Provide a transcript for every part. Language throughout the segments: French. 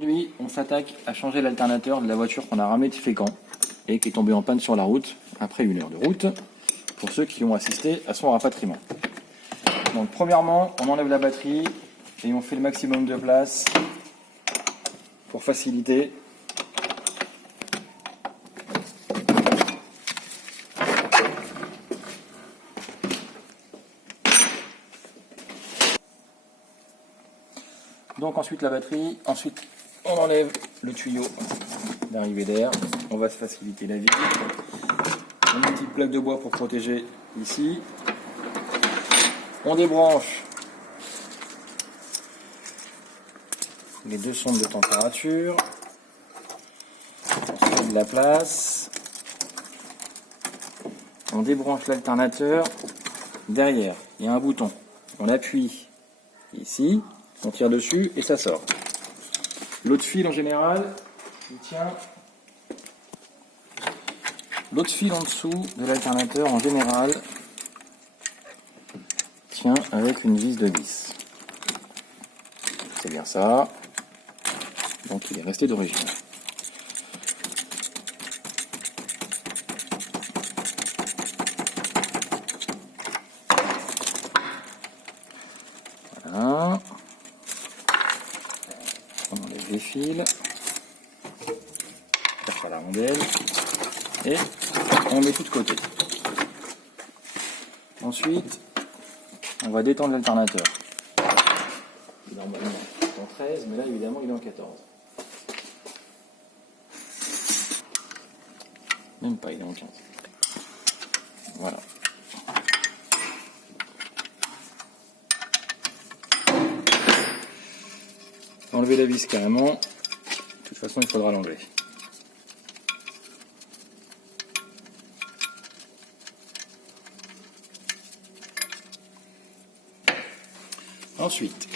Aujourd'hui, on s'attaque à changer l'alternateur de la voiture qu'on a ramenée de Fécamp et qui est tombée en panne sur la route après 1 heure de route, pour ceux qui ont assisté à son rapatriement. Donc premièrement, on enlève la batterie et on fait le maximum de place pour faciliter. Donc ensuite la batterie, ensuite on enlève le tuyau d'arrivée d'air, on va se faciliter la vie. On a une petite plaque de bois pour protéger ici. On débranche les 2 sondes de température. On fait de la place. On débranche l'alternateur. Derrière, il y a un bouton. On appuie ici. On tire dessus et ça sort. L'autre fil en général, il tient. L'autre fil en dessous de l'alternateur en général tient avec une vis de 10. C'est bien ça. Donc il est resté d'origine. Voilà. On enlève les fils, cherche à la rondelle et on met tout de côté. Ensuite, on va détendre l'alternateur. Normalement, il est en 13, mais là évidemment il est en 14. Même pas, il est en 15. Voilà. Enlever la vis carrément. De toute façon, il faudra l'enlever. Ensuite,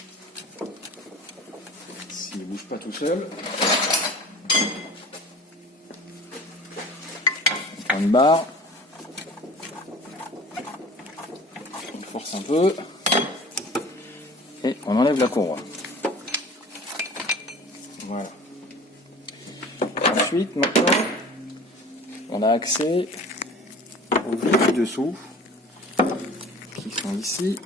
s'il ne bouge pas tout seul, on prend une barre, on force un peu et on enlève la courroie. Voilà. Ensuite, maintenant, on a accès aux vis dessous qui sont ici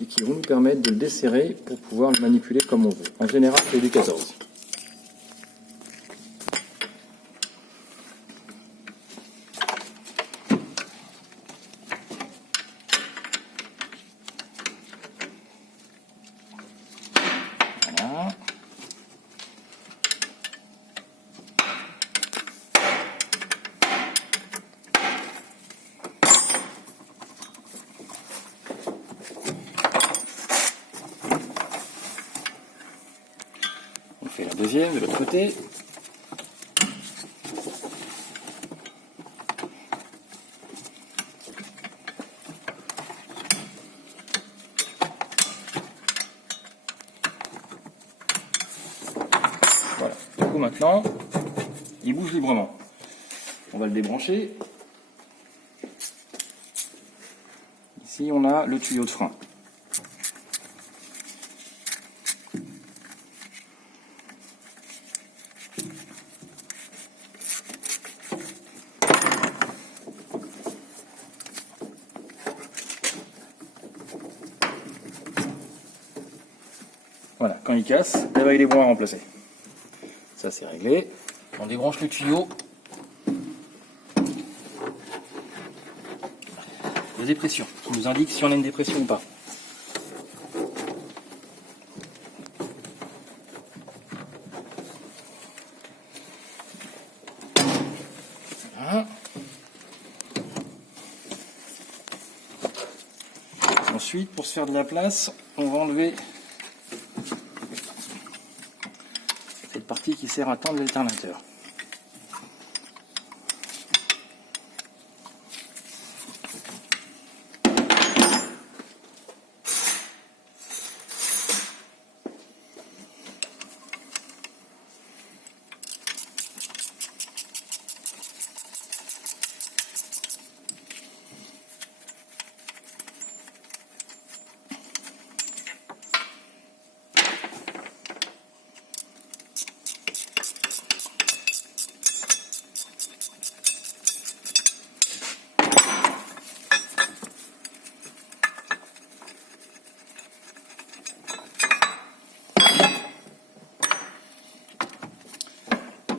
et qui vont nous permettre de le desserrer pour pouvoir le manipuler comme on veut. En général, c'est du 14. Voilà. On fait la deuxième de l'autre côté. Voilà. Du coup maintenant, il bouge librement. On va le débrancher. Ici on a le tuyau de frein. Voilà, quand il casse, eh ben, il est bon à remplacer. Ça c'est réglé. On débranche le tuyau. La dépression, qui nous indique si on a une dépression ou pas. Voilà. Ensuite, pour se faire de la place, on va enlever cette partie qui sert à tendre l'alternateur.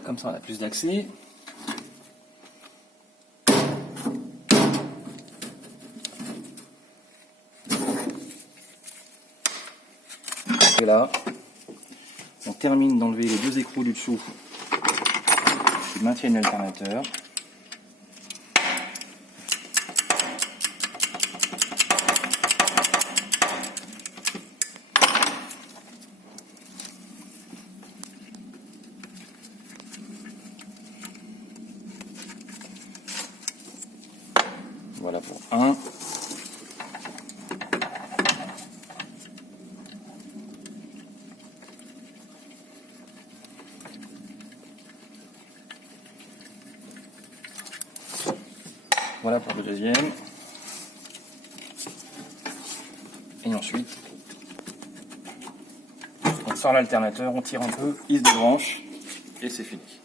Comme ça, on a plus d'accès. Et là, on termine d'enlever les deux écrous du dessous qui maintiennent l'alternateur. Voilà pour un. Voilà pour le deuxième. Et ensuite, on sort l'alternateur, on tire un peu, il se débranche et c'est fini.